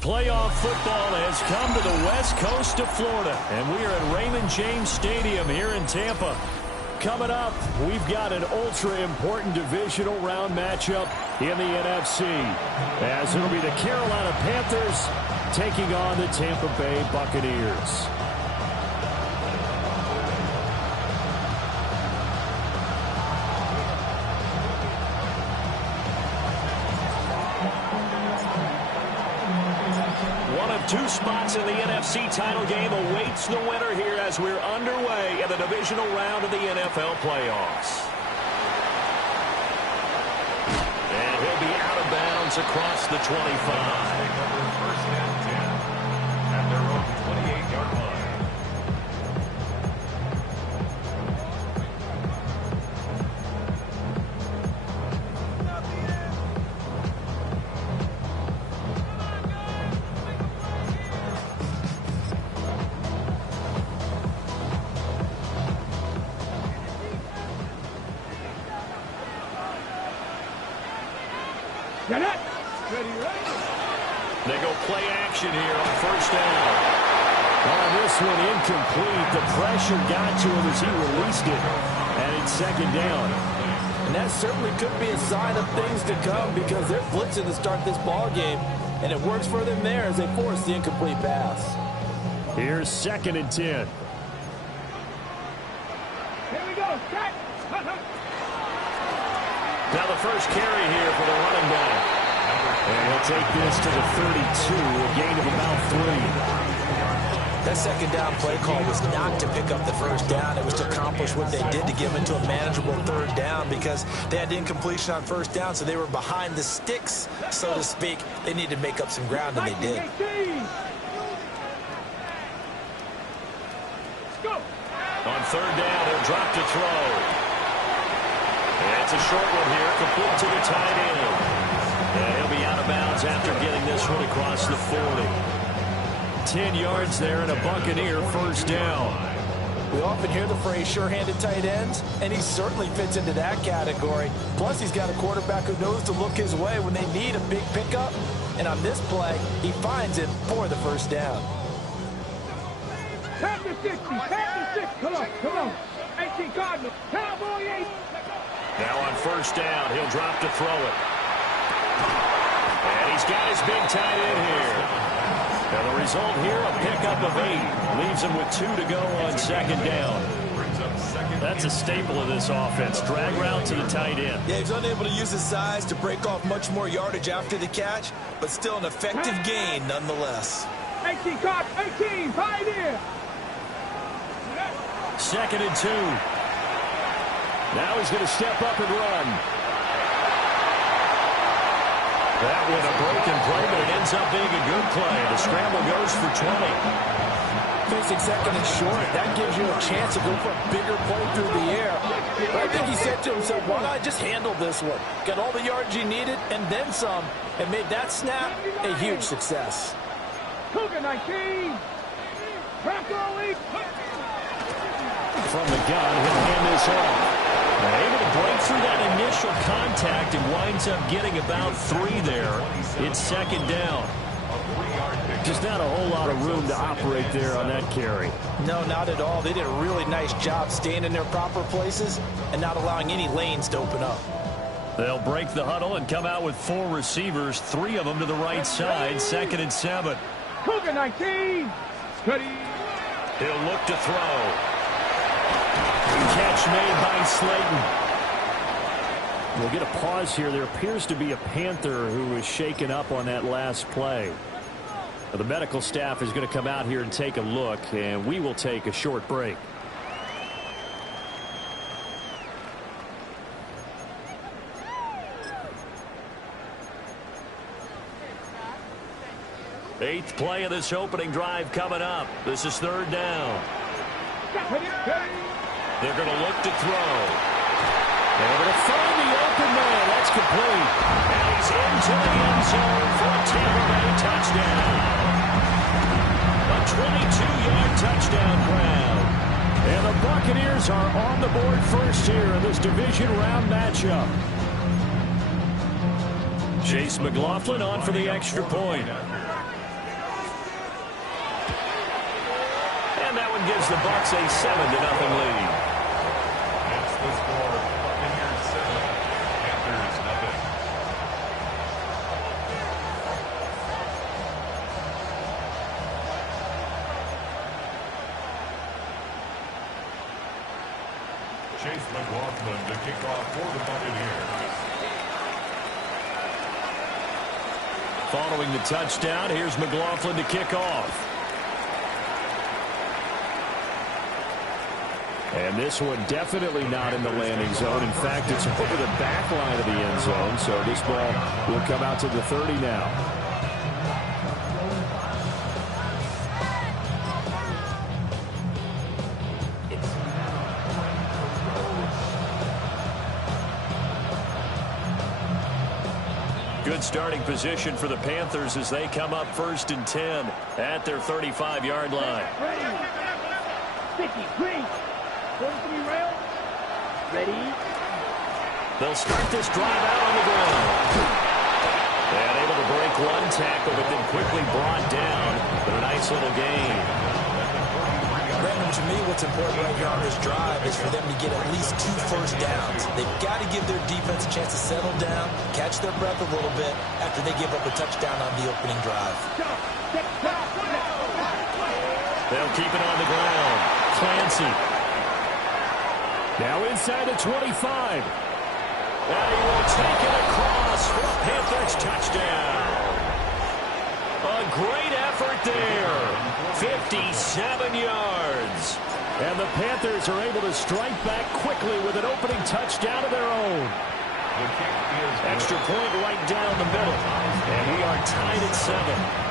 Playoff football has come to the west coast of Florida, and we are at Raymond James Stadium here in Tampa. Coming up, we've got an ultra-important divisional round matchup in the NFC, as it'll be the Carolina Panthers taking on the Tampa Bay Buccaneers. Two spots in the NFC title game awaits the winner here as we're underway in the divisional round of the NFL playoffs. And he'll be out of bounds across the 25. First and 10 at their own 28-yard line. They go play action here on first down. On this one, incomplete. The pressure got to him as he released it. And it's second down. And that certainly could be a sign of things to come because they're blitzing to start this ball game. And it works for them there as they force the incomplete pass. Here's second and 10. Here we go. Set. Now the first carry here for the running back. And he'll take this to the 32, a gain of about 3. That second down play call was not to pick up the first down. It was to accomplish what they did to get them into a manageable third down because they had incompletion on first down, so they were behind the sticks, so to speak. They needed to make up some ground, and they did. On third down, he'll drop to throw. And it's a short one here, complete to the tight end. And he'll be out of bounds after getting this one across the 40. 10 yards there and a Buccaneer first down. We often hear the phrase sure-handed tight ends, and he certainly fits into that category. Plus, he's got a quarterback who knows to look his way when they need a big pickup. And on this play, he finds it for the first down. Pass the 60, pass the 6. Come on. 18 Cardinals. Cowboy 8. Now on first down, he'll drop to throw it. And he's got his big tight end here. And the result here, a pickup of 8. Leaves him with 2 to go on second down. That's a staple of this offense. Drag route to the tight end. Yeah, he's unable to use his size to break off much more yardage after the catch, but still an effective gain nonetheless. 18, 18, tight end. Second and 2. Now he's going to step up and run. That was a broken play, but it ends up being a good play. The scramble goes for 20. Facing second and short, that gives you a chance to go for a bigger play through the air. But I think he said to himself, why not just handle this one? Got all the yards he needed and then some, and made that snap a huge success. Cougar 19. From the gun, he'll hand this off. Able to break through that initial contact and winds up getting about 3 there. It's second down. Just not a whole lot of room to operate there on that carry. No, not at all. They did a really nice job staying in their proper places and not allowing any lanes to open up. They'll break the huddle and come out with 4 receivers, 3 of them to the right side, second and 7. Cougar 19. Steady. He'll look to throw. Catch made by Slayton. We'll get a pause here. There appears to be a Panther who was shaken up on that last play. The medical staff is going to come out here and take a look, and we will take a short break. Eighth play of this opening drive coming up. This is third down. They're going to look to throw. They're going to find the open man. That's complete. And he's into the end zone for a Tampa Bay touchdown. A 22-yard touchdown grab. And the Buccaneers are on the board first here in this division round matchup. Chase McLaughlin on for the extra point. zone gives the Bucs a 7-0 lead. That's the score. Buccaneers 7, Panthers nothing. Chase McLaughlin to kick off for the Buccaneers. Following the touchdown, here's McLaughlin to kick off. And this one definitely not in the landing zone. In fact, it's over the back line of the end zone. So this ball will come out to the 30 now. Good starting position for the Panthers as they come up 1st and 10 at their 35-yard line. Sticky, green. Ready? They'll start this drive out on the ground. And able to break one tackle, but then quickly brought down. But a nice little gain. Brandon, to me, what's important right here on this drive is for them to get at least 2 first downs. They've got to give their defense a chance to settle down, catch their breath a little bit after they give up a touchdown on the opening drive. They'll keep it on the ground. Clancy. Now inside the 25. And he will take it across for a Panthers touchdown. A great effort there. 57 yards. And the Panthers are able to strike back quickly with an opening touchdown of their own. Extra point right down the middle. And we are tied at 7.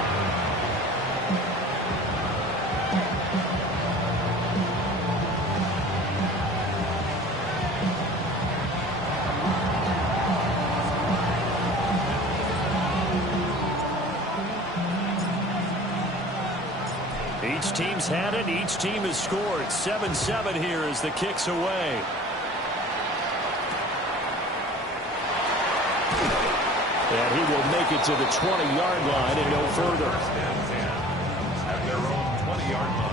Each team's had it. Each team has scored. 7-7 here as the kick's away. And he will make it to the 20-yard line and no further. At their own 20-yard line.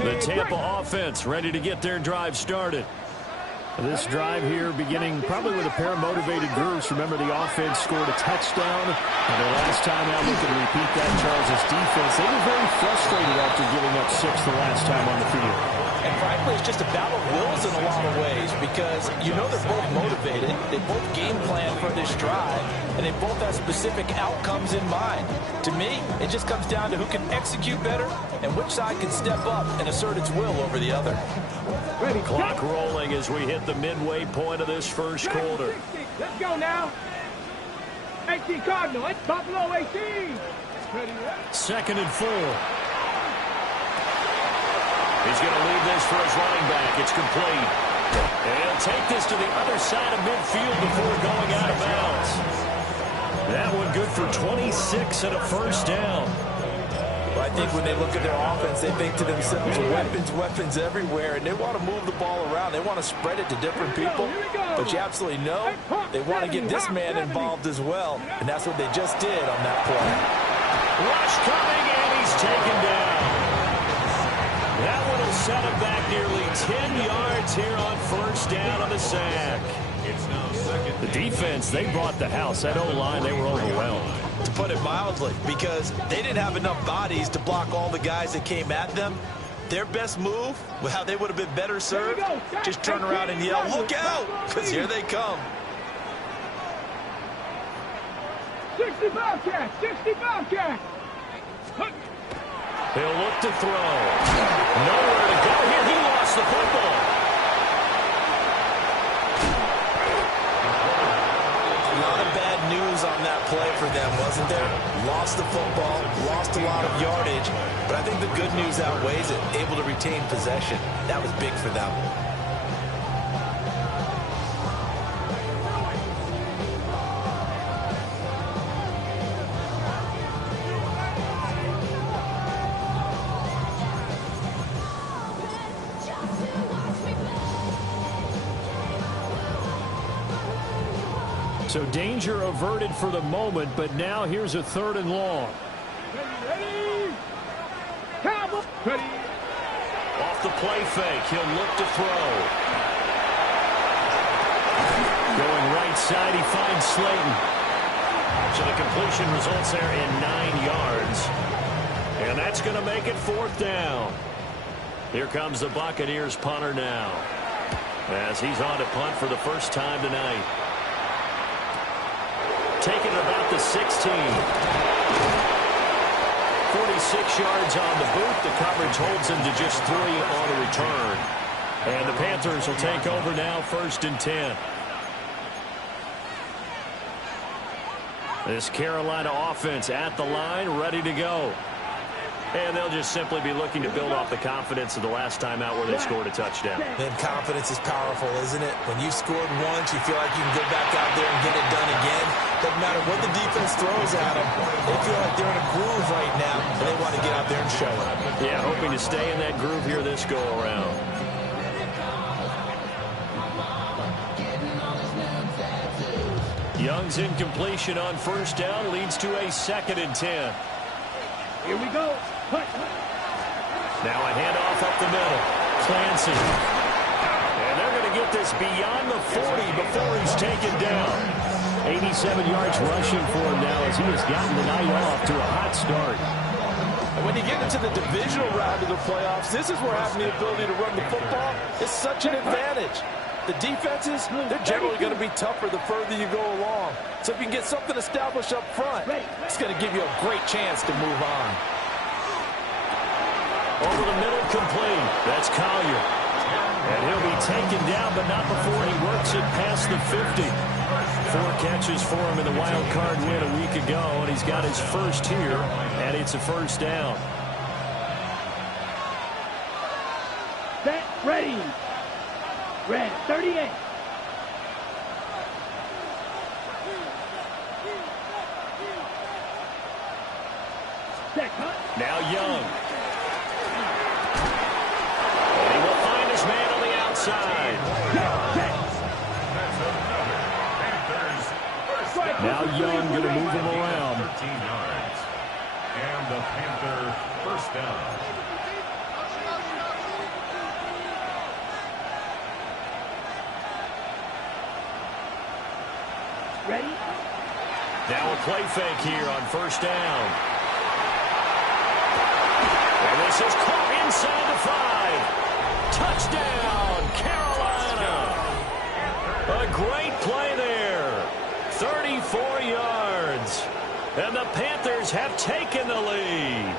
The Tampa offense ready to get their drive started. This drive here beginning probably with a pair of motivated groups. Remember, the offense scored a touchdown. And their last time out, looking to repeat that, Charles' defense. They were very frustrated after giving up 6 the last time on the field. And frankly, it's just a battle of wills in a lot of ways because you know they're both motivated. They both game plan for this drive, and they both have specific outcomes in mind. To me, it just comes down to who can execute better and which side can step up and assert its will over the other. Ready, Clock rolling as we hit the midway point of this first quarter. Let's go now. 18 Cardinal. It's Buffalo 18. Ready, 2nd and 4. He's going to leave this for his running back. It's complete. And he'll take this to the other side of midfield before going out of bounds. That one good for 26 and a first down. Well, I think when they look at their offense, they think to themselves, weapons everywhere, and they want to move the ball around. They want to spread it to different people. But you absolutely know they want to get this man involved as well, and that's what they just did on that play. Rush coming, and he's taken down. That one will set him back nearly 10 yards here on first down on the sack. It's now 2nd. The defense, they brought the house. That O-line, they were overwhelmed. To put it mildly, because they didn't have enough bodies to block all the guys that came at them. Their best move, well, they would have been better served. Just turn around and yell, "Look out!" Because here they come. 60 Bobcats. 60 Bobcats. He'll look to throw. Nowhere to go here. He lost the football. A lot of bad news on that play for them, wasn't there? Lost the football, lost a lot of yardage, but I think the good news outweighs it. Able to retain possession. That was big for them. So danger averted for the moment, but now here's a 3rd and long. Ready? Cowboy. Ready. Off the play fake, he'll look to throw. Going right side, he finds Slayton. So the completion results there in 9 yards. And that's going to make it 4th down. Here comes the Buccaneers punter now, as he's on to punt for the first time tonight. Taking about the 16. 46 yards on the boot. The coverage holds him to just 3 on a return. And the Panthers will take over now, 1st and 10. This Carolina offense at the line, ready to go. And they'll just simply be looking to build off the confidence of the last time out where they scored a touchdown. And confidence is powerful, isn't it? When you've scored once, you feel like you can go back out there and get it done again. Doesn't matter what the defense throws at them. They feel like they're in a groove right now, and they want to get out there and show it. Yeah, hoping to stay in that groove here this go-around. Young's incompletion on 1st down leads to a 2nd and 10. Here we go. Now a handoff up the middle. Clancy. And they're going to get this beyond the 40 before he's taken down. 87 yards rushing for him now as he has gotten the night off to a hot start. And when you get into the divisional round of the playoffs, this is where having the ability to run the football is such an advantage. The defenses, they're generally going to be tougher the further you go along. So if you can get something established up front, it's going to give you a great chance to move on. Over the middle, complete. That's Collier. And he'll be taken down, but not before he works it past the 50. 4 catches for him in the wild card win a week ago, and he's got his first here, and it's a 1st down. Set. Ready. Red 38. Now Young. And he will find his man on the outside. Now Young going to move him around. 13 yards. And the Panther 1st down. Ready? Now a play fake here on 1st down. And this is caught inside the 5. Touchdown, Carolina. A great play there. 34 yards. And the Panthers have taken the lead.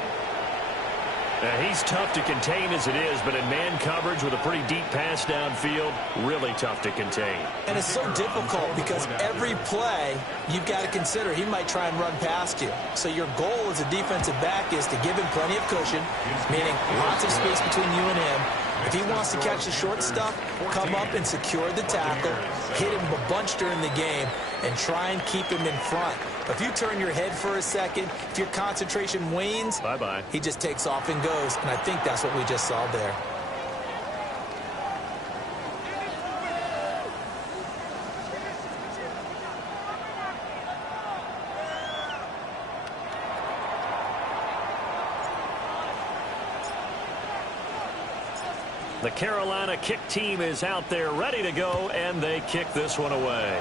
Now, he's tough to contain as it is, but in man coverage with a pretty deep pass downfield, really tough to contain. And it's so difficult because every play you've got to consider he might try and run past you. So your goal as a defensive back is to give him plenty of cushion, meaning lots of space between you and him. If he wants to catch the short stuff, come up and secure the tackle, hit him a bunch during the game, and try and keep him in front. If you turn your head for a second, if your concentration wanes, bye-bye. He just takes off and goes, and I think that's what we just saw there. The Carolina kick team is out there ready to go, and they kick this one away.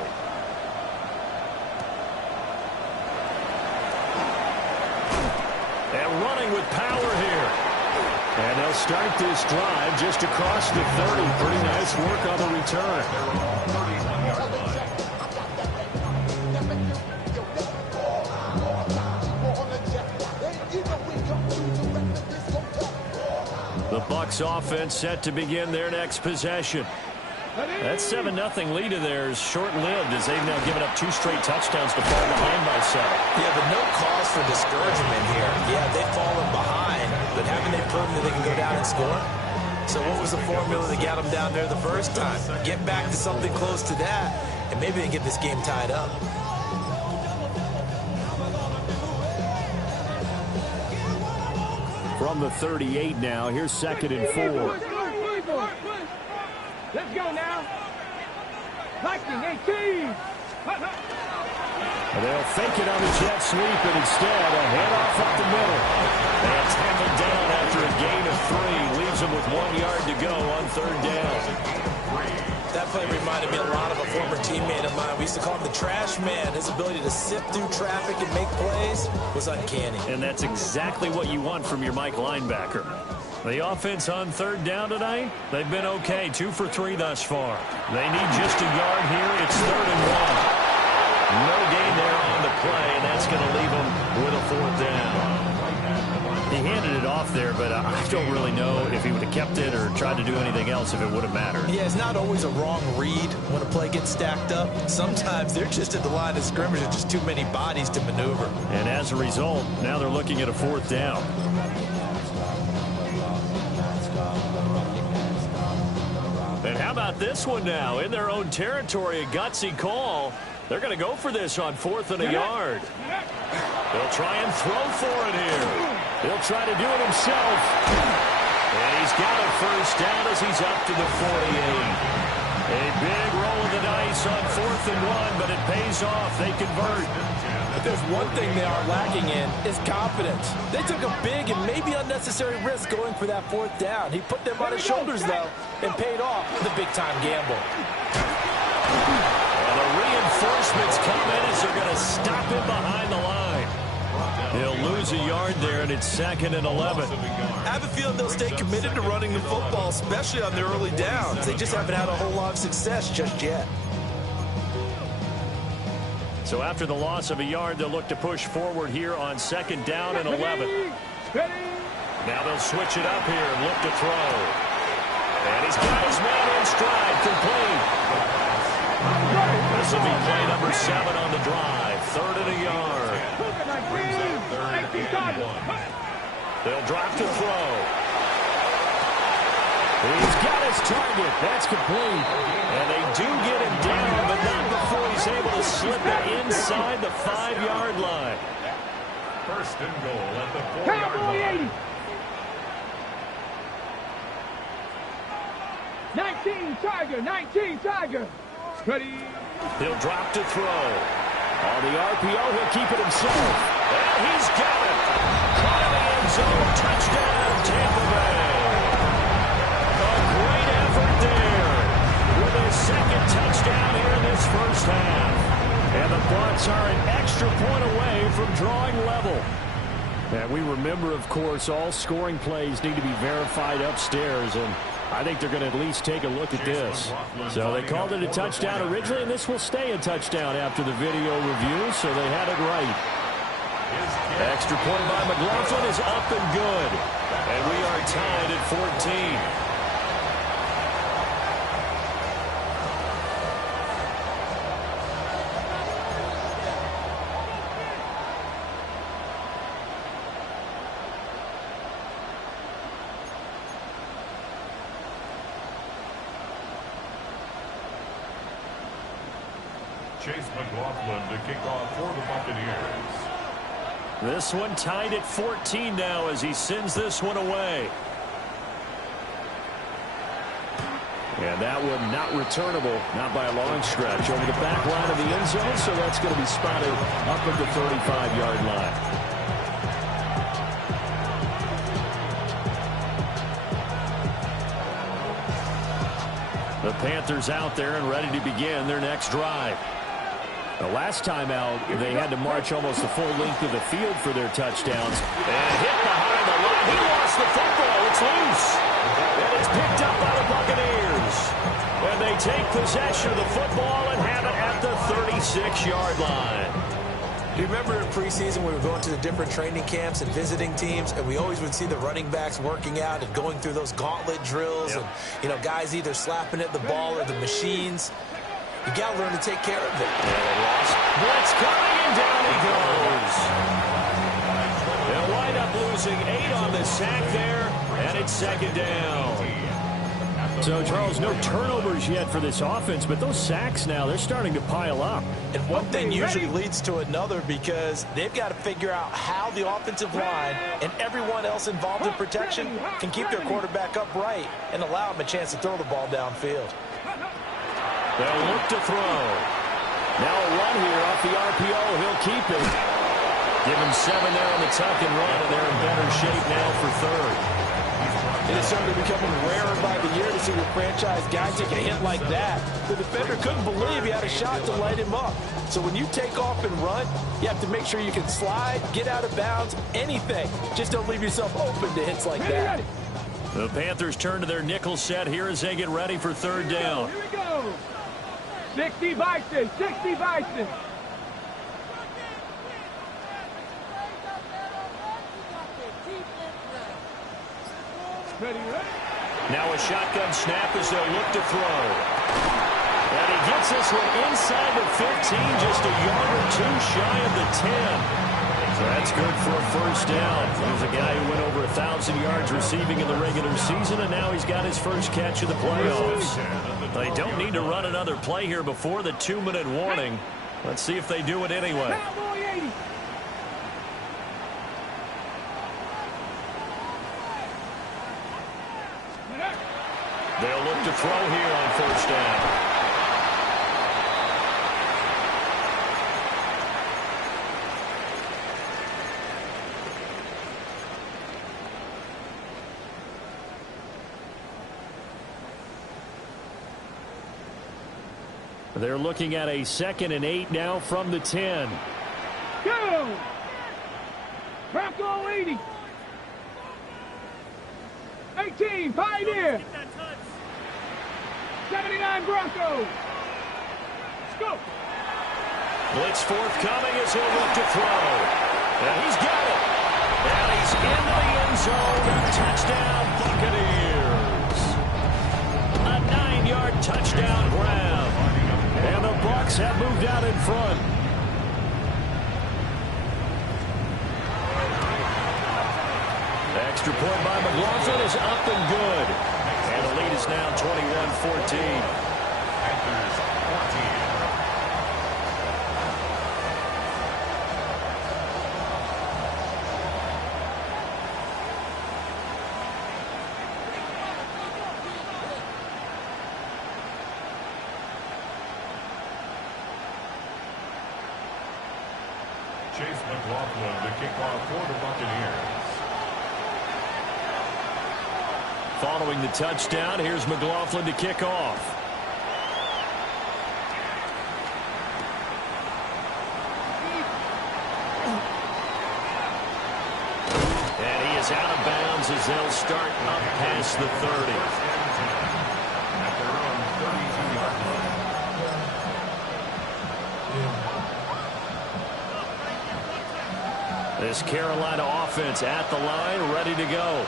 And running with power here. And they'll start this drive just across the 30. Pretty nice work on the return. The Bucs offense set to begin their next possession. That 7-0 lead of theirs short-lived as they've now given up 2 straight touchdowns to fall behind by 7. Yeah, but no cause for discouragement here. Yeah, they've fallen behind, but haven't they proven that they can go down and score? So what was the formula that got them down there the first time? Get back to something close to that, and maybe they get this game tied up. From the 38 now, here's 2nd and 4. Let's go now. Lightning 18. They'll fake it on the jet sweep, and instead a handoff up the middle. And tackled down after a gain of 3. Leaves them with 1 yard to go on 3rd down. That play reminded me a lot of a former teammate of mine. We used to call him the trash man. His ability to sift through traffic and make plays was uncanny. And that's exactly what you want from your Mike linebacker. The offense on 3rd down tonight, they've been okay. 2 for 3 thus far. They need just a yard here. It's 3rd and 1. No gain there on the play, and that's going to leave them with a 4th down. He handed it off there, but I don't really know if he would have kept it or tried to do anything else if it would have mattered. Yeah, it's not always a wrong read when a play gets stacked up. Sometimes they're just at the line of scrimmage. There's just too many bodies to maneuver. And as a result, now they're looking at a 4th down. And how about this one now? In their own territory, a gutsy call. They're going to go for this on 4th and a yard. They'll try and throw for it here. He'll try to do it himself. And he's got a 1st down as he's up to the 48. A big roll of the dice on 4th and 1, but it pays off. They convert. If there's one thing they are lacking in, it's confidence. They took a big and maybe unnecessary risk going for that 4th down. He put them on his shoulders, though, and paid off the big-time gamble. And the reinforcements come in as they're going to stop him behind the line. He'll lose a yard there, and it's 2nd and 11. I have a feeling they'll stay committed to running the football, especially on their early downs. They just haven't had a whole lot of success just yet. So after the loss of a yard, they'll look to push forward here on 2nd down and 11. Now they'll switch it up here and look to throw. And he's got his man in stride, complete. This will be play number 7 on the drive. 3rd and a yard. They'll drop to throw. He's got his target. That's complete. And they do get him down, but not before he's able to slip it inside the 5-yard line. 1st and goal at the 4-yard line. 19 Tiger, 19 Tiger. Ready. He'll drop to throw. On the RPO, he'll keep it himself. And he's got it. Caught in the end zone. Touchdown, Tampa Bay. A great effort there with his 2nd touchdown here in this 1st half. And the Bucs are an extra point away from drawing level. And we remember, of course, all scoring plays need to be verified upstairs, and I think they're going to at least take a look at this. So they called it a touchdown originally, and this will stay a touchdown after the video review, so they had it right. Extra point by McLaughlin is up and good. And we are tied at 14. Chase McLaughlin to kick off for the Buccaneers. This one tied at 14 now as he sends this one away. And that one not returnable, not by a long stretch, over the back line of the end zone, so that's going to be spotted up at the 35-yard line. The Panthers out there and ready to begin their next drive. The last time out, they had to march almost the full length of the field for their touchdowns. And hit behind the line. He lost the football. It's loose. And it's picked up by the Buccaneers. And they take possession of the football and have it at the 36-yard line. Do you remember in preseason we were going to the different training camps and visiting teams, and we always would see the running backs working out and going through those gauntlet drills, and, you know, guys either slapping at the ball or the machines. You got to learn to take care of it. And they lost. Blitz coming, and down he goes. They'll wind up losing 8 on the sack there, and it's 2nd down. So, Charles, no turnovers yet for this offense, but those sacks now, they're starting to pile up. And one thing usually leads to another because they've got to figure out how the offensive line and everyone else involved in protection can keep their quarterback upright and allow him a chance to throw the ball downfield. They'll look to throw. Now a run here off the RPO. He'll keep it. Give him 7 there on the tuck and run, and they're in better shape now for third. It is certainly becoming rarer by the year to see the franchise guy take a hit like that. The defender couldn't believe he had a shot to light him up. So when you take off and run, you have to make sure you can slide, get out of bounds, anything. Just don't leave yourself open to hits like that. The Panthers turn to their nickel set here as they get ready for third down. Here we go. 60 Bison, 60 Bison. Ready, ready. Now a shotgun snap as they'll look to throw. And he gets this one inside the 15, just a yard or two shy of the 10. So that's good for a first down. Here's a guy who went over 1,000 yards receiving in the regular season, and now he's got his first catch of the playoffs. They don't need to run another play here before the 2-minute warning. Let's see if they do it anyway. Cowboy 80. They'll look to throw here on first down. They're looking at a 2nd and 8 now from the 10. Go! Bronco 80. 18, Pioneer. 79 Bronco. Let's go. Blitz forthcoming as he'll look to throw. And he's got it. And he's into the end zone. Touchdown, Buccaneers. A 9-yard touchdown grab. And the Bucs have moved out in front. Extra point by McLaughlin is up and good. And the lead is now 21-14. Panthers 14. Chase McLaughlin to kick off for the Buccaneers. Following the touchdown, here's McLaughlin to kick off. And he is out of bounds as they'll start up past the 30. At their own 32-yard line. This Carolina offense at the line, ready to go.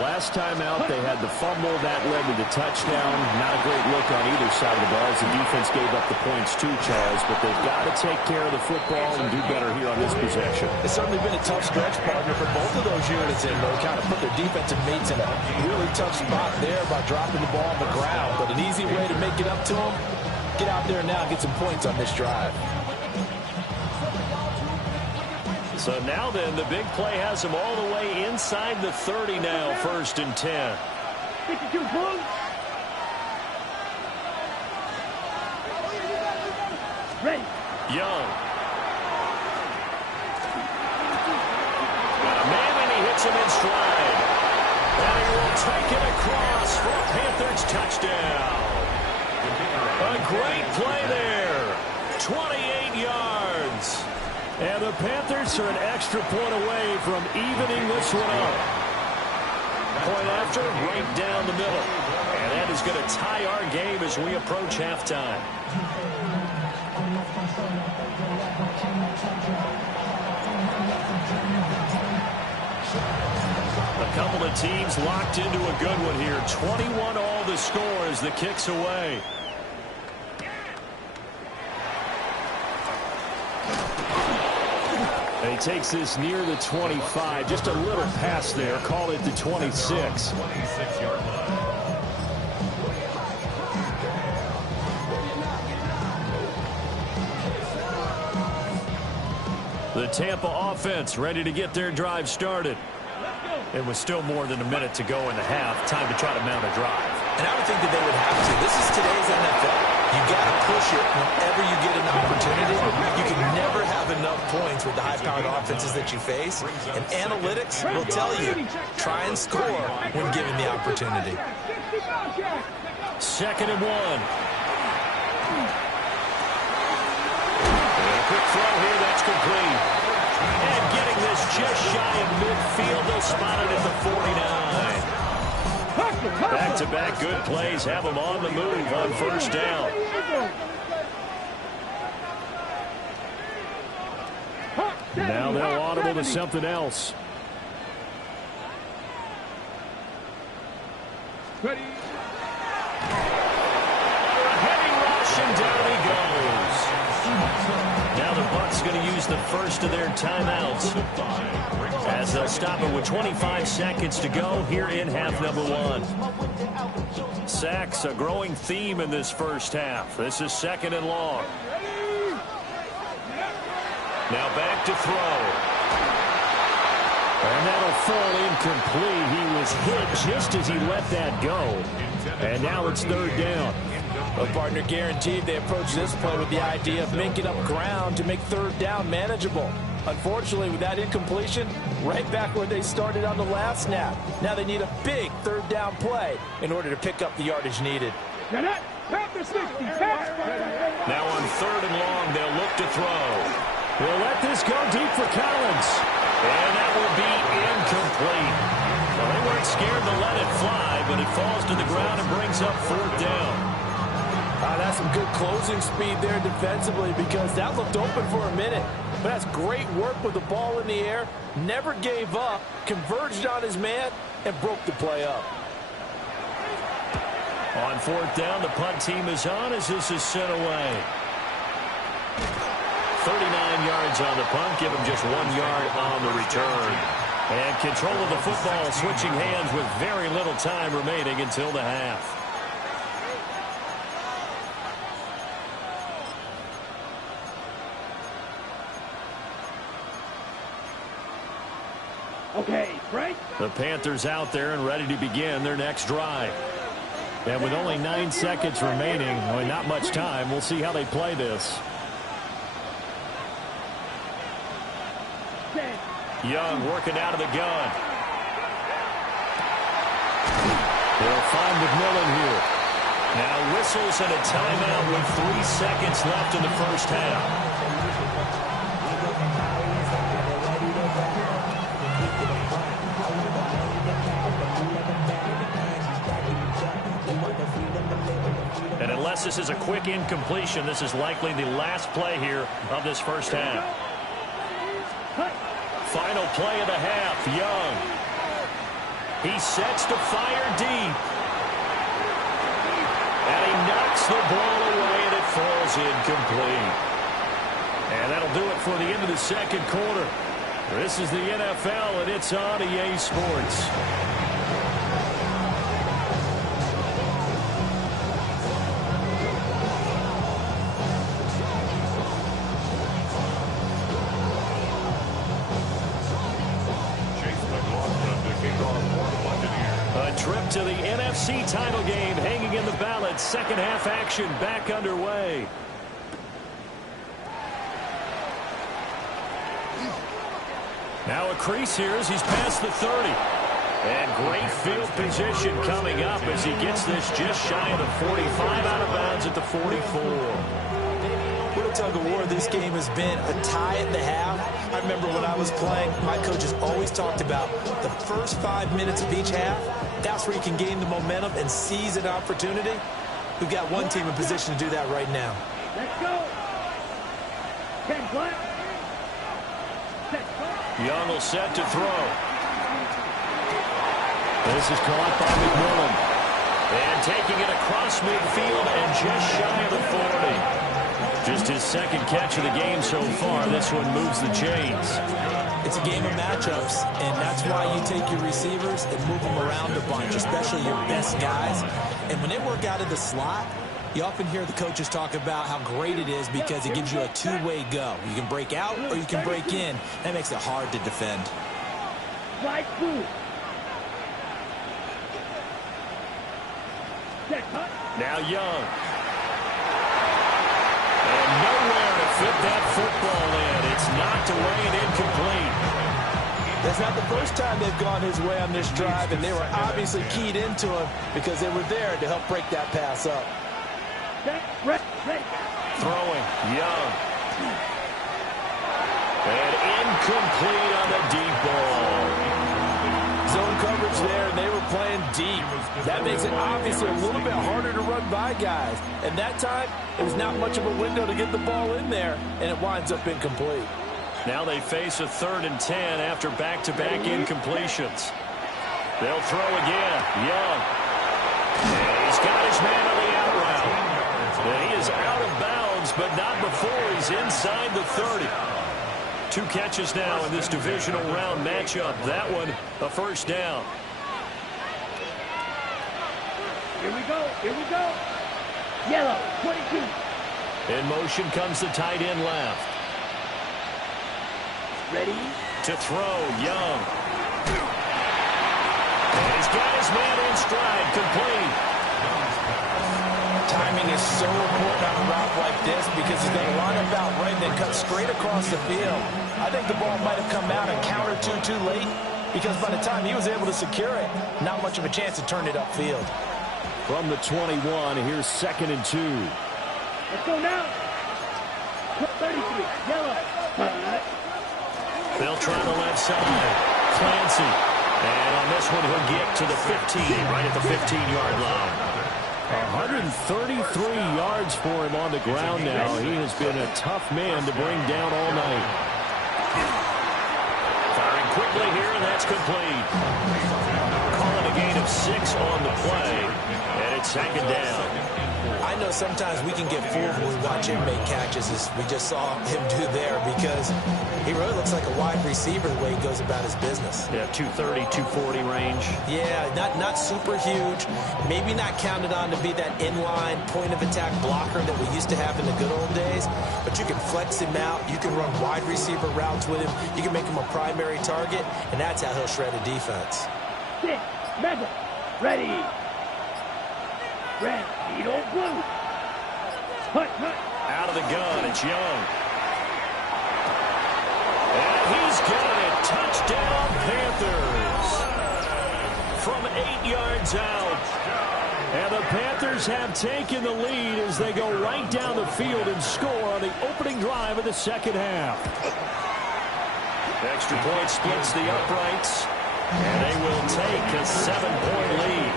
Last time out, they had the fumble. That led to the touchdown. Not a great look on either side of the ball as the defense gave up the points too, Charles. But they've got to take care of the football and do better here on this possession. It's certainly been a tough stretch, partner, for both of those units in. They kind of put their defensive mates in a really tough spot there by dropping the ball on the ground. But an easy way to make it up to them, get out there now and get some points on this drive. So now then, the big play has them all the way inside the 30 now, 1st and 10. 52 points. Ready. Young. Got a man and he hits him in stride. And he will take it across for a Panthers touchdown. A great play there. 28 yards. And the Panthers are an extra point away from evening this one up. Point after, right down the middle. And that is going to tie our game as we approach halftime. A couple of teams locked into a good one here. 21 all the score as the kick's away. He takes this near the 25. Just a little pass there. Call it the 26. 26-yard line. The Tampa offense ready to get their drive started. It was still more than a minute to go in the half. Time to try to mount a drive. And I would think that they would have to. This is today's NFL. You got to push it whenever whenever you get an opportunity, you can never have enough points with the high-powered offenses that you face. And analytics will tell you, try and score when given the opportunity. 2nd and 1. And a quick throw here, that's complete. And getting this just shy of midfield, they'll spot it at the 49. Back-to-back good plays have them on the move on 1st down. Now they'll audible to something else. Ready. Heavy rush, and down he goes. Now the Bucs going to use the first of their timeouts as they'll stop it with 25 seconds to go here in half number 1. Sacks, a growing theme in this first half. This is 2nd and long. Now back to throw. And that'll fall incomplete. He was hit just as he let that go. And now it's 3rd down. Well, partner, guaranteed they approach this play with the idea of making up ground to make 3rd down manageable. Unfortunately, with that incompletion, right back where they started on the last snap. Now they need a big 3rd down play in order to pick up the yardage needed. Now on 3rd and long, they'll look to throw. We'll let this go deep for Collins. And that will be incomplete. Well, they weren't scared to let it fly, but it falls to the ground and brings up 4th down. That's some good closing speed there defensively, because that looked open for a minute. But that's great work with the ball in the air. Never gave up, converged on his man, and broke the play up. On 4th down, the punt team is on as this is sent away. 39 yards on the punt, give him just 1 yard on the return. And control of the football switching hands with very little time remaining until the half. Okay, Frank. The Panthers out there and ready to begin their next drive. And with only 9 seconds remaining, well, not much time, we'll see how they play this. Young working out of the gun. They'll find McMillan here. Now whistles and a timeout with 3 seconds left in the first half. And unless this is a quick incompletion, this is likely the last play here of this first half. Final play of the half, Young. He sets to fire deep. And he knocks the ball away, and it falls incomplete. And that'll do it for the end of the 2nd quarter. This is the NFL, and it's on EA Sports. Trip to the NFC title game hanging in the balance. 2nd half action back underway. Now a crease here as he's past the 30. And great field position coming up as he gets this just shy of the 45, out of bounds at the 44. What a tug of war this game has been. A tie at the half. I remember when I was playing, my coaches always talked about the first 5 minutes of each half. That's where you can gain the momentum and seize an opportunity. We've got one team in position to do that right now. Let's go. Young will set to throw. This is caught by McMillan. And taking it across midfield and just shy of the 40. Just his 2nd catch of the game so far. This one moves the chains. It's a game of matchups, and that's why you take your receivers and move them around a bunch, especially your best guys. And when they work out of the slot, you often hear the coaches talk about how great it is because it gives you a two-way go. You can break out or you can break in. That makes it hard to defend. Right foot. Now Young. And nowhere to fit that football in. It's knocked away and incomplete. That's not the first time they've gone his way on this drive, and they were obviously keyed into him because they were there to help break that pass up. Throwing, Young. And incomplete on the deep ball. Zone coverage there, and they were playing deep. That makes it obviously a little bit harder to run by guys. And that time, it was not much of a window to get the ball in there, and it winds up incomplete. Now they face a 3rd and 10 after back-to-back incompletions. They'll throw again. Young. And he's got his man on the out route. And he is out of bounds, but not before he's inside the 30. 2 catches now in this divisional round matchup. That one, a first down. Here we go. Here we go. Yellow, 22. In motion comes the tight end left. Ready? To throw, Young. And he's got his man in stride, complete. Timing is so important on a route like this because he's going to line up out right and then cut straight across the field. I think the ball might have come out and countered too late because by the time he was able to secure it, not much of a chance to turn it upfield. From the 21, here's 2nd and 2. Let's go now. 33. Yellow. They'll try the left side. Clancy. And on this one, he'll get to the 15, right at the 15-yard line. 133 yards for him on the ground now. He has been a tough man to bring down all night. Firing quickly here, and that's complete. Calling a gain of 6 on the play, and it's 2nd down. I know sometimes we can get fooled when we watch him make catches, as we just saw him do there, because he really looks like a wide receiver the way he goes about his business. Yeah, 230, 240 range. Yeah, not super huge. Maybe not counted on to be that inline point-of-attack blocker that we used to have in the good old days, but you can flex him out. You can run wide receiver routes with him. You can make him a primary target, and that's how he'll shred a defense. 6. Mega. Ready. Red. Feet on blue. Hut. Out of the gun, it's Young. And he's got it. Touchdown, Panthers. From 8 yards out. And the Panthers have taken the lead as they go right down the field and score on the opening drive of the 2nd half. Extra point splits the uprights. And they will take a 7-point lead.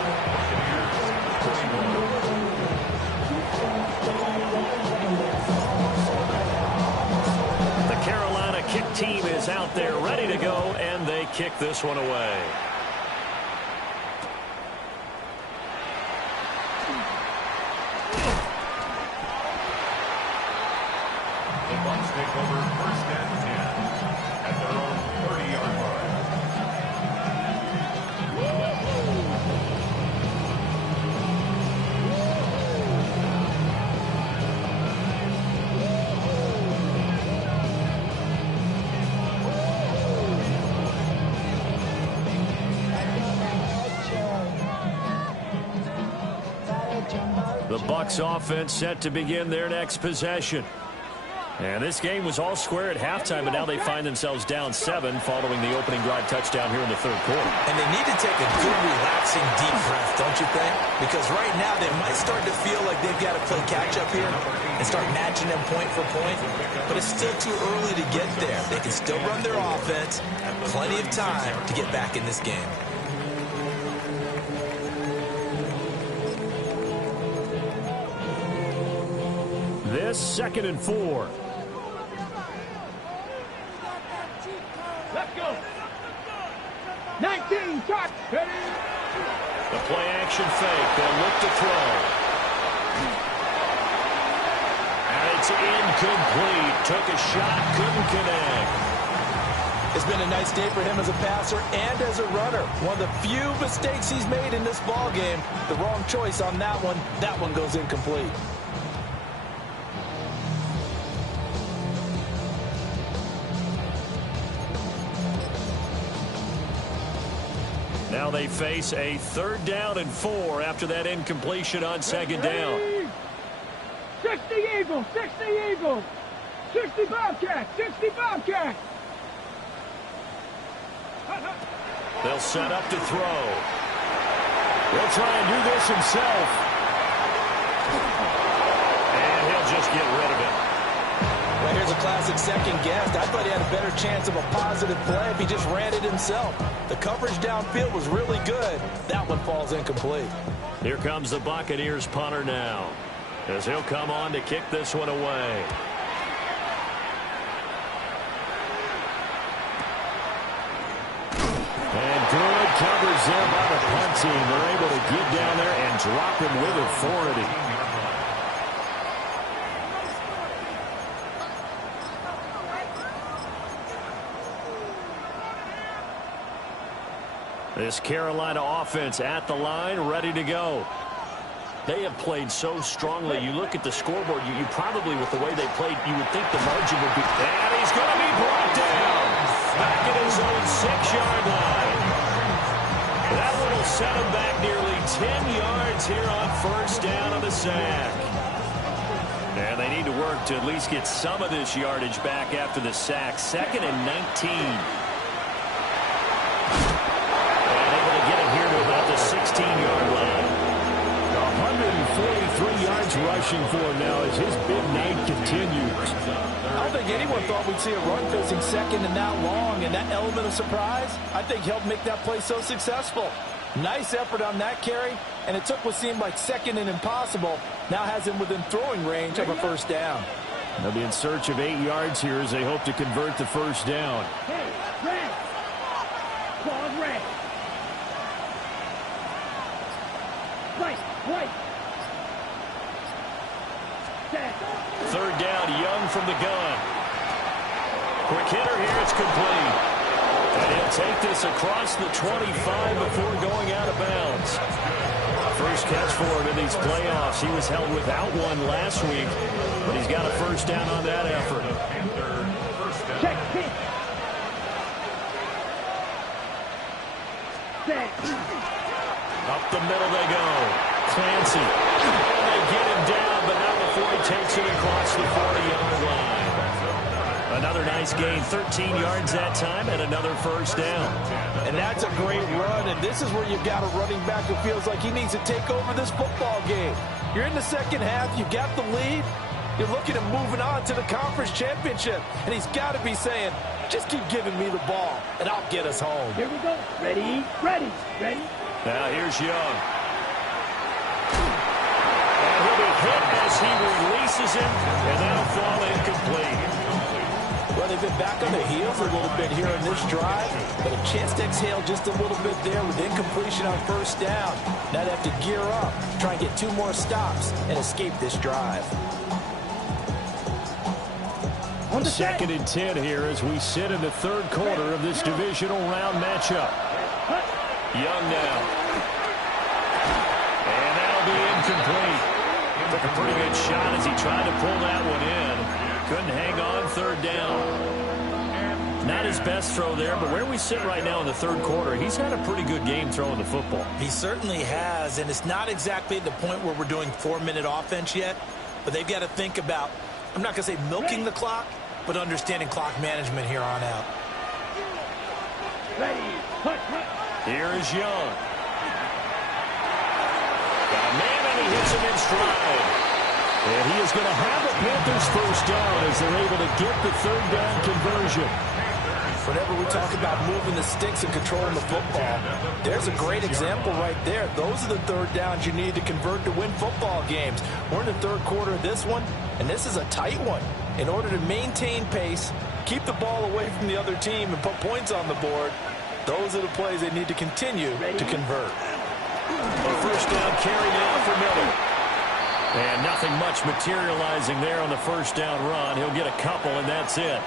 The Carolina kick team is out there ready to go, and they kick this one away. The Bucs take over 1st and 10 at their own 30-yard line. The Bucs offense set to begin their next possession. And this game was all square at halftime, but now they find themselves down 7 following the opening drive touchdown here in the 3rd quarter. And they need to take a good, relaxing, deep breath, don't you think? Because right now they might start to feel like they've got to play catch-up here and start matching them point for point. But it's still too early to get there. They can still run their offense. Plenty of time to get back in this game. This 2nd and 4. Let's go. 19. Shot. Ready. The play action fake. They'll look to throw. And it's incomplete. Took a shot. Couldn't connect. It's been a nice day for him as a passer and as a runner. One of the few mistakes he's made in this ball game. The wrong choice on that one. That one goes incomplete. Now they face a 3rd down and 4 after that incompletion on 2nd down. 60 Eagles, 60 Eagles, 60 Bobcats, 60 Bobcats. They'll set up to throw. He'll try and do this himself. And he'll just get rid of it. Well, here's a classic second guess. I thought he had a better chance of a positive play if he just ran it himself. The coverage downfield was really good. That one falls incomplete. Here comes the Buccaneers punter now, as he'll come on to kick this one away. And good coverage there by the punt team. They're able to get down there and drop him with authority. This Carolina offense at the line, ready to go. They have played so strongly. You look at the scoreboard, you probably, with the way they played, you would think the margin would be... And he's going to be brought down back at his own 6-yard line. That one will set him back nearly 10 yards here on first down on the sack. And they need to work to at least get some of this yardage back after the sack. 2nd and 19. And able to get him here to about the 16-yard line. 143 yards rushing for him now as his big night continues. I don't think anyone thought we'd see a run facing second and that long, and that element of surprise, I think, helped make that play so successful. Nice effort on that carry, and it took what seemed like second and impossible. Now has him within throwing range of a first down. They'll be in search of 8 yards here as they hope to convert the first down. Hey, red. Claws red. White. Set. 3rd down, Young from the gun. Quick hitter here, it's complete. And he'll take this across the 25 before going out of bounds. First catch for him in these playoffs. He was held without one last week, but he's got a first down on that effort. Check, pitch. Set. Up the middle they go. Clancy. And they get him down, but not before he takes it across the 40-yard line. Another nice gain, 13 yards that time, and another first down. And that's a great run, and this is where you've got a running back who feels like he needs to take over this football game. You're in the second half, you've got the lead, you're looking at moving on to the conference championship, and he's got to be saying, just keep giving me the ball, and I'll get us home. Here we go. Ready. Now here's Young. And he'll be hit as he releases him, and that'll fall incomplete. Well, they've been back on their heels a little bit here in this drive, but a chance to exhale just a little bit there with incompletion on first down. Now they have to gear up, try and get 2 more stops, and escape this drive. On the 2nd and 10 here as we sit in the 3rd quarter of this divisional round matchup. Young now. And that'll be incomplete. Took a pretty good shot as he tried to pull that one in. Couldn't hang on, 3rd down. Not his best throw there, but where we sit right now in the 3rd quarter, he's had a pretty good game throwing the football. He certainly has, and it's not exactly the point where we're doing 4-minute offense yet, but they've got to think about, I'm not going to say milking the clock, but understanding clock management here on out. Ready. Here is Young. Got a man, and he hits him in stride. And he is going to have a Panthers first down as they're able to get the 3rd down conversion. Whenever we talk about moving the sticks and controlling the football, there's a great example right there. Those are the 3rd downs you need to convert to win football games. We're in the 3rd quarter of this one, and this is a tight one. In order to maintain pace, keep the ball away from the other team, and put points on the board, those are the plays they need to continue to convert. A first down carry now for Miller. And nothing much materializing there on the first down run. He'll get a couple, and that's it.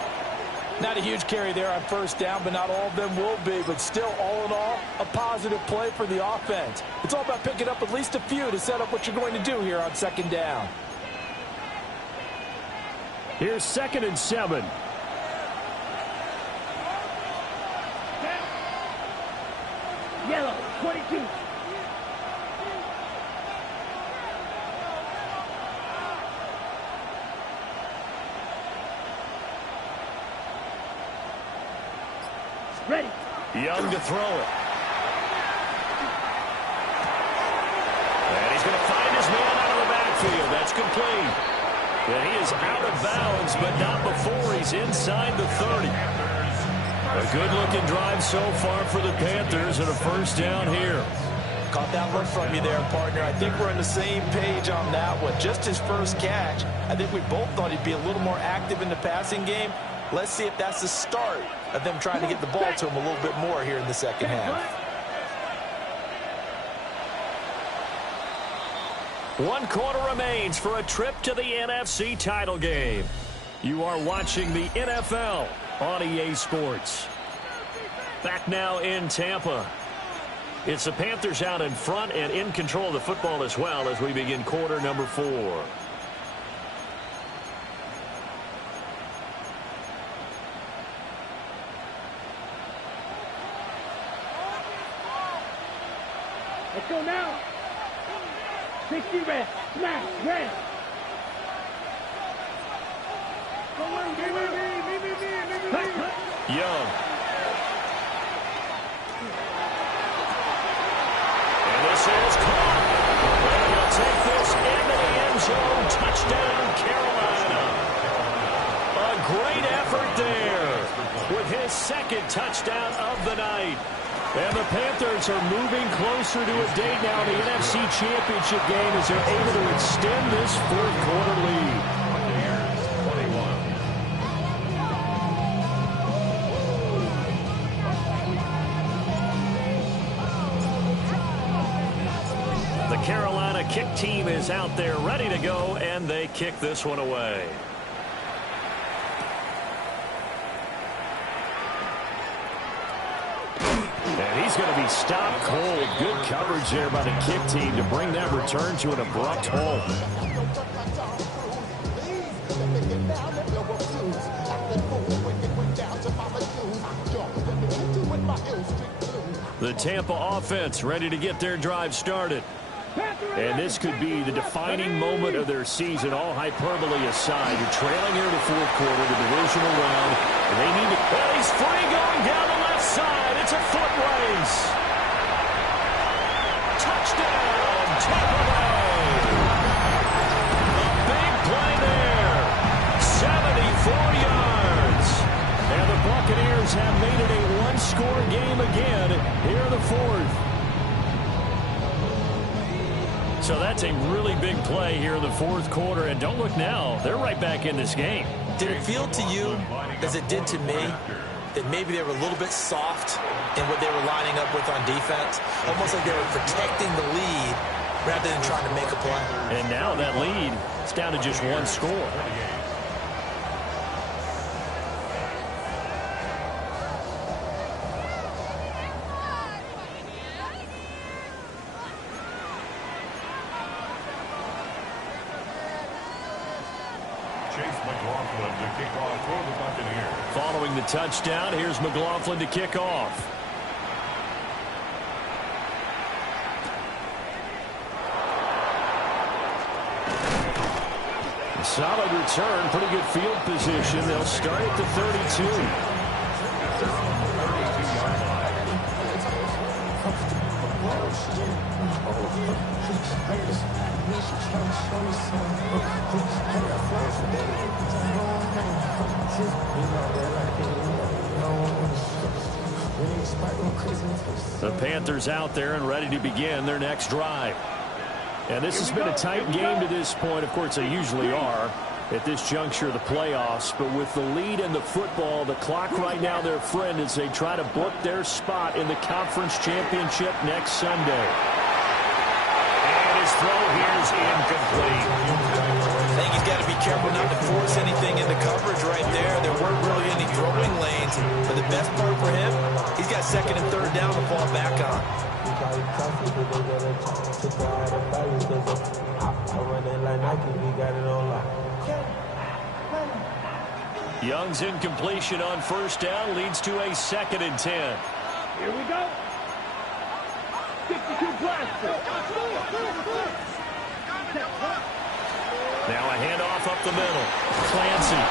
Not a huge carry there on first down, but not all of them will be. But still, all in all, a positive play for the offense. It's all about picking up at least a few to set up what you're going to do here on 2nd down. Here's 2nd and 7. Yellow. 22. Ready. Young to throw it. And he's going to find his man out of the backfield. That's complete. And he is out of bounds, but not before he's inside the 30. A good-looking drive so far for the Panthers and a first down here. Caught that look from you there, partner. I think we're on the same page on that one. Just his first catch. I think we both thought he'd be a little more active in the passing game. Let's see if that's the start of them trying to get the ball to him a little bit more here in the second half. 1 quarter remains for a trip to the NFC title game. You are watching the NFL on EA Sports. Back now in Tampa. It's the Panthers out in front and in control of the football as well as we begin quarter number 4. Let's go now. 60 red. Smash. Red. Young. And this is caught. And he'll take this into the end zone. Touchdown, Carolina. A great effort there with his second touchdown of the night. And the Panthers are moving closer to a date now in the NFC Championship game as they're able to extend this fourth-quarter lead. The Carolina kick team is out there ready to go, and they kick this one away. And he's going to be stopped cold. Good coverage there by the kick team to bring that return to an abrupt halt. The Tampa offense ready to get their drive started. And this could be the defining moment of their season, all hyperbole aside. You're trailing here in the fourth quarter, the divisional round, and they need to... Well, he's free going down the left side. It's a foot race. Touchdown, Tampa Bay. A big play there. 74 yards. And the Buccaneers have made it a one-score game again here in the fourth. So that's a really big play here in the fourth quarter. And don't look now. They're right back in this game. Did it feel to you, as it did to me, that maybe they were a little bit soft in what they were lining up with on defense? Almost like they were protecting the lead rather than trying to make a play. And now that lead is down to just one score. Following the touchdown, here's McLaughlin to kick off. Solid return, pretty good field position. They'll start at the 32. The Panthers out there and ready to begin their next drive. And this has been a tight game to this point. Of course, they usually are at this juncture of the playoffs. But with the lead in the football, the clock right now their friend as they try to book their spot in the conference championship next Sunday. And his throw here is incomplete. I think he's got to be careful not to force anything into coverage right there. There weren't really any throwing lanes. But the best part for him, he's got second and third down to fall back on. Young's incompletion on first down leads to a 2nd and 10. Here we go. 62 Now a handoff up the middle. Clancy.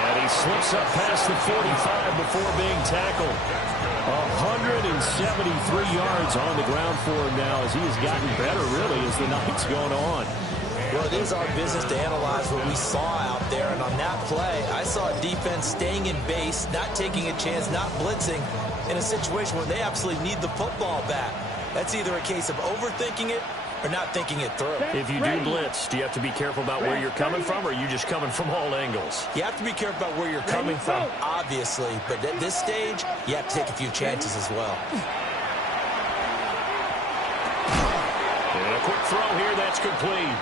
And he slips up past the 45 before being tackled. 173 yards on the ground for him now as he has gotten better, really, as the night's going on. Well, it is our business to analyze what we saw out there, and on that play, I saw a defense staying in base, not taking a chance, not blitzing, in a situation where they absolutely need the football back. That's either a case of overthinking it or not thinking it through. If you do blitz, do you have to be careful about where you're coming from, or are you just coming from all angles? You have to be careful about where you're coming from, obviously, but at this stage, you have to take a few chances as well. And a quick throw here, that's complete.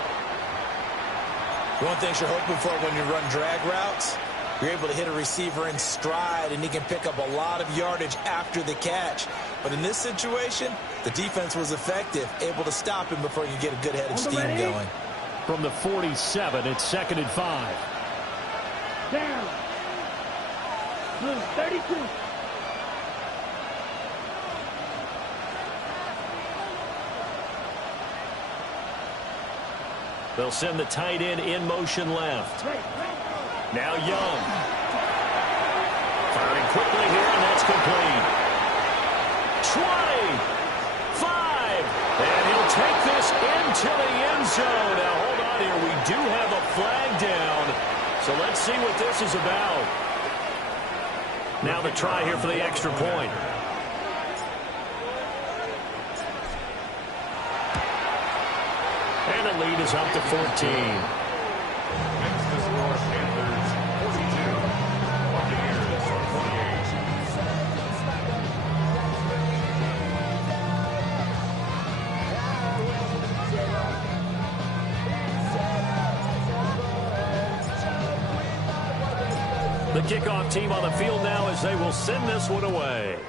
One thing you're hoping for when you run drag routes, you're able to hit a receiver in stride, and he can pick up a lot of yardage after the catch. But in this situation, the defense was effective, able to stop him before you get a good head of steam going. From the 47, it's 2nd and 5. Down. 32. They'll send the tight end in motion left. Now Young. Firing quickly here, and that's complete. 20. 5. And he'll take this into the end zone. Now, hold on here. We do have a flag down. So let's see what this is about. Now the try here for the extra point. And the lead is up to 14. Makes the score Panthers 42, Buccaneers 28. The kickoff team on the field now as they will send this one away.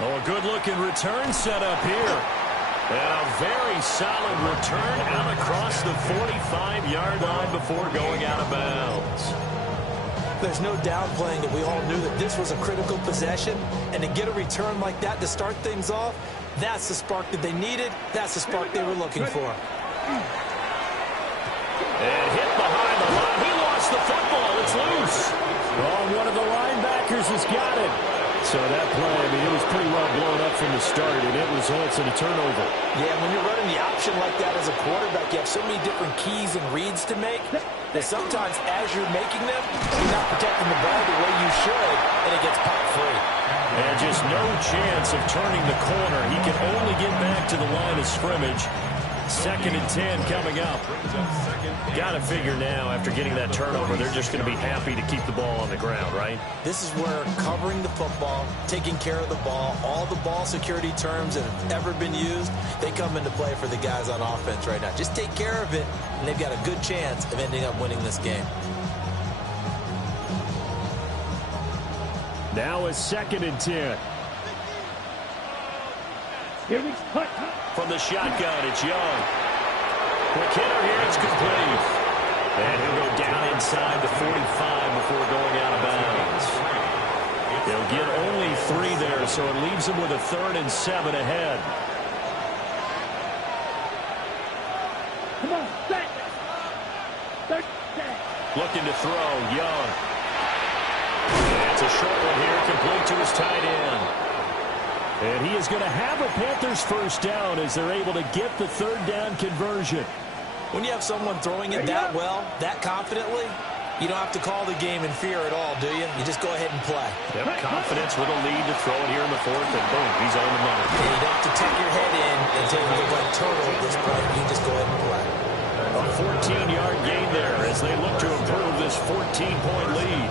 Oh, a good-looking return set up here. And a very solid return out across the 45-yard line before going out of bounds. There's no downplaying it. We all knew that this was a critical possession, and to get a return like that to start things off, that's the spark that they needed. That's the spark they were looking for. And hit behind the line. He lost the football. It's loose. Oh, one of the linebackers has got it. So that play, I mean, it was pretty well blown up from the start, and it results in a turnover. Yeah, when you're running the option like that as a quarterback, you have so many different keys and reads to make that sometimes as you're making them, you're not protecting the ball the way you should, and it gets popped free. And just no chance of turning the corner. He can only get back to the line of scrimmage. 2nd and 10 coming up. Got to figure now, after getting that turnover, they're just going to be happy to keep the ball on the ground, right? This is where covering the football, taking care of the ball, all the ball security terms that have ever been used, they come into play for the guys on offense right now. Just take care of it, and they've got a good chance of ending up winning this game. Now it's 2nd and 10. Here we cut. From the shotgun, it's Young. Quick hitter here, it's complete. And he'll go down inside the 45 before going out of bounds. They'll get only 3 there, so it leaves them with a 3rd and 7 ahead. Come on, set. Third set. Looking to throw, Young. And it's a short one here, complete to his tight end. And he is going to have a Panthers first down as they're able to get the 3rd down conversion. When you have someone throwing it that well, that confidently, you don't have to call the game in fear at all, do you? You just go ahead and play. Yep, confidence with a lead to throw it here in the 4th, and boom, he's on the money. And you don't have to tuck your head in and take it like turtle at this point. You just go ahead and play. A 14-yard gain there as they look to improve this 14-point lead.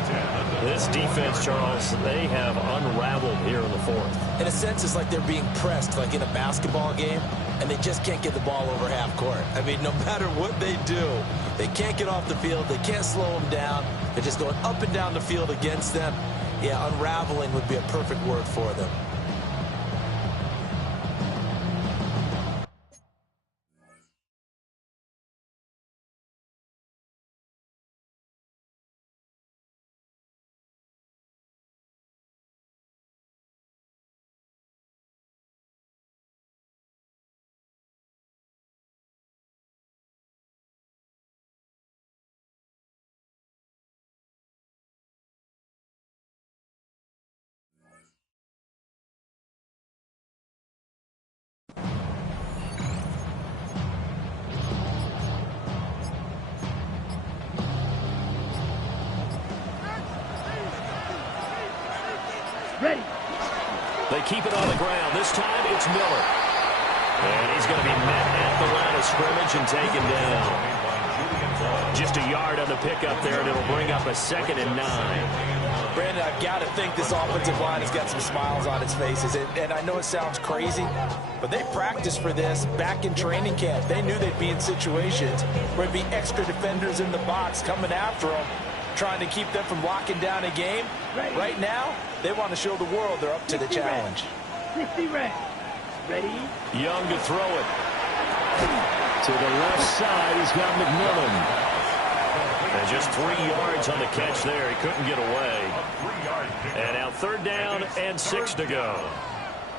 This defense, Charles, they have unraveled here in the 4th. In a sense, it's like they're being pressed, like in a basketball game, and they just can't get the ball over half court. I mean, no matter what they do, they can't get off the field. They can't slow them down. They're just going up and down the field against them. Yeah, unraveling would be a perfect word for them. keep it on the ground. This time it's Miller. And he's going to be met at the line of scrimmage and taken down. Just a yard on the pickup there, and it'll bring up a 2nd and 9. Brandon, I've got to think this offensive line has got some smiles on its faces. And I know it sounds crazy, but they practiced for this back in training camp. They knew they'd be in situations where there'd be extra defenders in the box coming after them, trying to keep them from locking down a game. Right now, they want to show the world they're up to the challenge. 60 red. Ready? Young to throw it. To the left side, he's got McMillan. And just 3 yards on the catch there. He couldn't get away. And now 3rd down and 6 to go.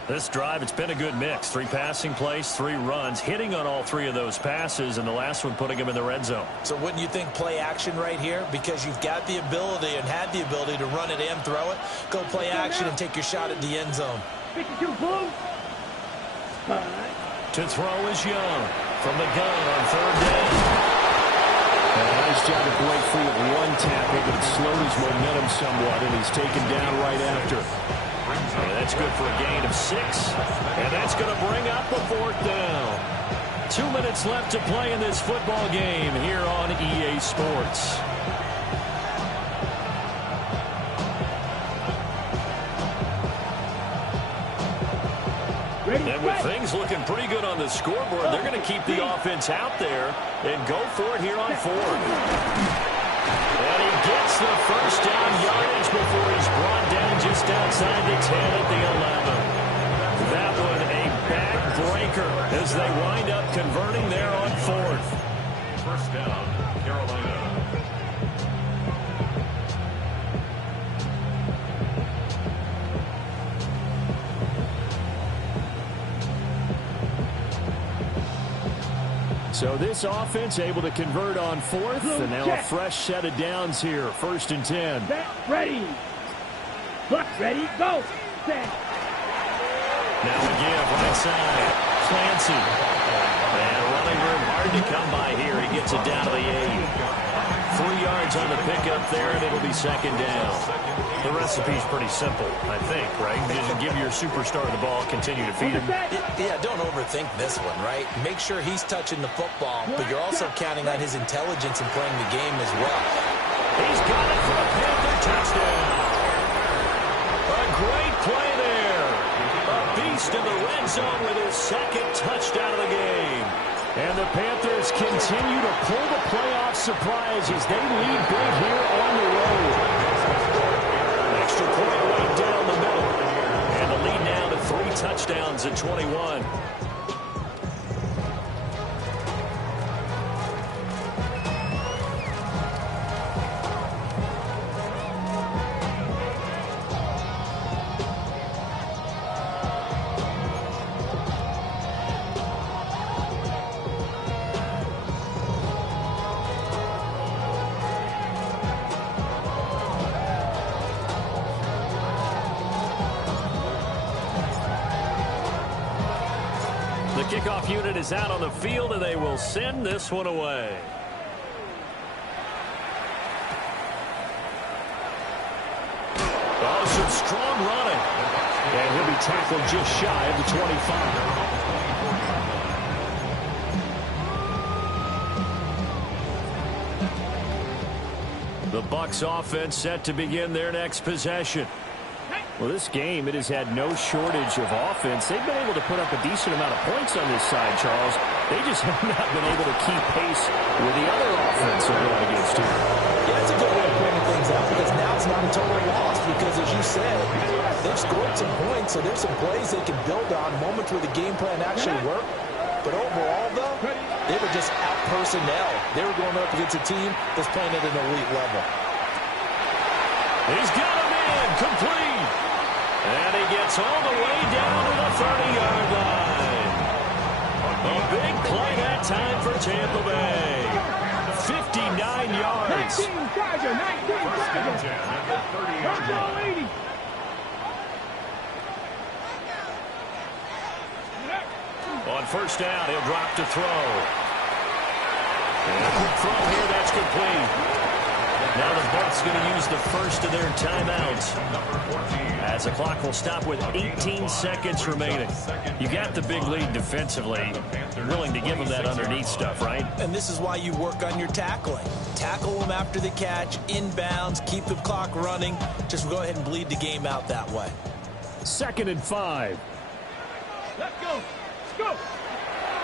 This drive, it's been a good mix. 3 passing plays, 3 runs, hitting on all 3 of those passes, and the last one putting him in the red zone. So wouldn't you think play action right here? Because you've got the ability and had the ability to run it and throw it. Go play action and take your shot at the end zone. 52 full. To throw is Young from the gun on 3rd down. Nice job to break free of 1 tackle, but it slowed his momentum somewhat, and he's taken down right after. And that's good for a gain of 6, and that's going to bring up a 4th down. 2 minutes left to play in this football game here on EA Sports. And with things looking pretty good on the scoreboard, they're going to keep the offense out there and go for it here on 4th. And he gets the 1st down yardage before he's brought down just outside the 10 at the 11. That one a backbreaker as they wind up converting there on 4th. 1st down, Carolina. So this offense able to convert on 4th, and now a fresh set of downs here. 1st and 10. Set, ready. Ready, go. Set. Now again, right side. Clancy. And running room hard to come by here. He gets it down to the 8. 3 yards on the pickup there, and it'll be 2nd down. The recipe's pretty simple, I think, right? Just give your superstar the ball, continue to feed him. Yeah, don't overthink this one, right? Make sure he's touching the football, but you're also counting on his intelligence in playing the game as well. He's got it for a Panther touchdown. A great play there. A beast in the red zone with his 2nd touchdown of the game. And the Panthers continue to pull the playoff surprise as they lead big here on the road. Extra point right down the middle. And the lead now to 3 touchdowns at 21. The kickoff unit is out on the field, and they will send this one away. Oh, some strong running. And he'll be tackled just shy of the 25. The Bucs offense set to begin their next possession. Well, this game, it has had no shortage of offense. They've been able to put up a decent amount of points on this side, Charles. They just have not been able to keep pace with the other offense they're going against here. Yeah, that's a good way of pointing things out, because now it's not a total loss, because as you said, they've scored some points, so there's some plays they can build on, moments where the game plan actually worked. But overall, though, they were just out personnel. They were going up against a team that's playing at an elite level. He's got him in, complete. And he gets all the way down to the 30-yard line. A big play that time for Tampa Bay. 59 yards. 19 Charger, 19 Charger. First ball 80. On 1st down, he'll drop to throw. And a quick throw here, that's complete. Now the Bucs going to use the first of their timeouts, as the clock will stop with 18 seconds remaining. You got the big lead defensively. You're willing to give them that underneath stuff, right? And this is why you work on your tackling. Tackle them after the catch, inbounds, keep the clock running. Just go ahead and bleed the game out that way. 2nd and 5. Let's go. Let's go.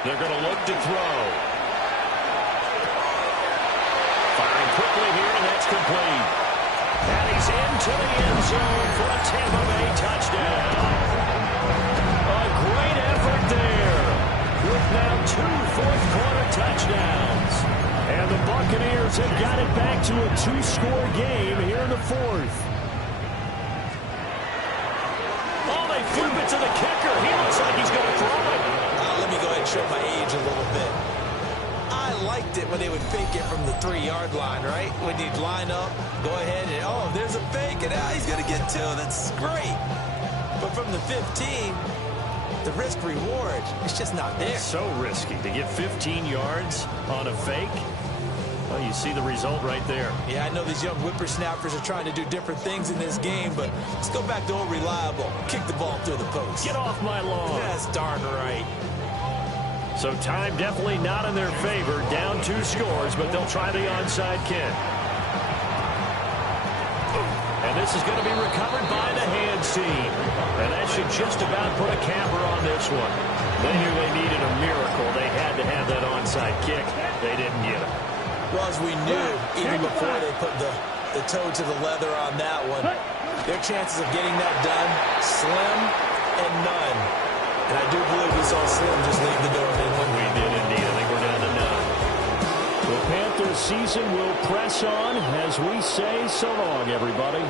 They're going to look to throw. Firing quickly here, and that's complete. And he's into the end zone for a Tampa Bay touchdown. A great effort there, with now 2 fourth-quarter touchdowns. And the Buccaneers have got it back to a 2-score game here in the 4th. Oh, they flip it to the kicker. He looks like he's going to throw it. Let me go ahead and show my age a little bit. I liked it when they would fake it from the 3-yard line, right? When you'd line up, go ahead and, oh, there's a fake, and he's going to get 2. That's great. But from the 15, the risk-reward, it's just not there. It's so risky to get 15 yards on a fake. Well, you see the result right there. Yeah, I know these young whippersnappers are trying to do different things in this game, but let's go back to old reliable. Kick the ball through the post. Get off my lawn. That's darn right. So time definitely not in their favor. Down 2 scores, but they'll try the onside kick. And this is going to be recovered by the hands team. And that should just about put a capper on this one. They knew they needed a miracle. They had to have that onside kick. They didn't get it. Well, as we knew, even before they put the toe to the leather on that one, their chances of getting that done, slim and none. And I do believe we saw Slim just leave the door, didn't we? We did indeed. I think we're down to none. The Panthers season will press on as we say so long, everybody.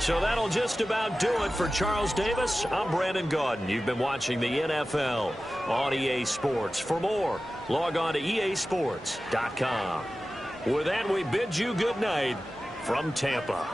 So that'll just about do it for Charles Davis. I'm Brandon Gaudin. You've been watching the NFL on EA Sports. For more, log on to easports.com. With that, we bid you good night from Tampa.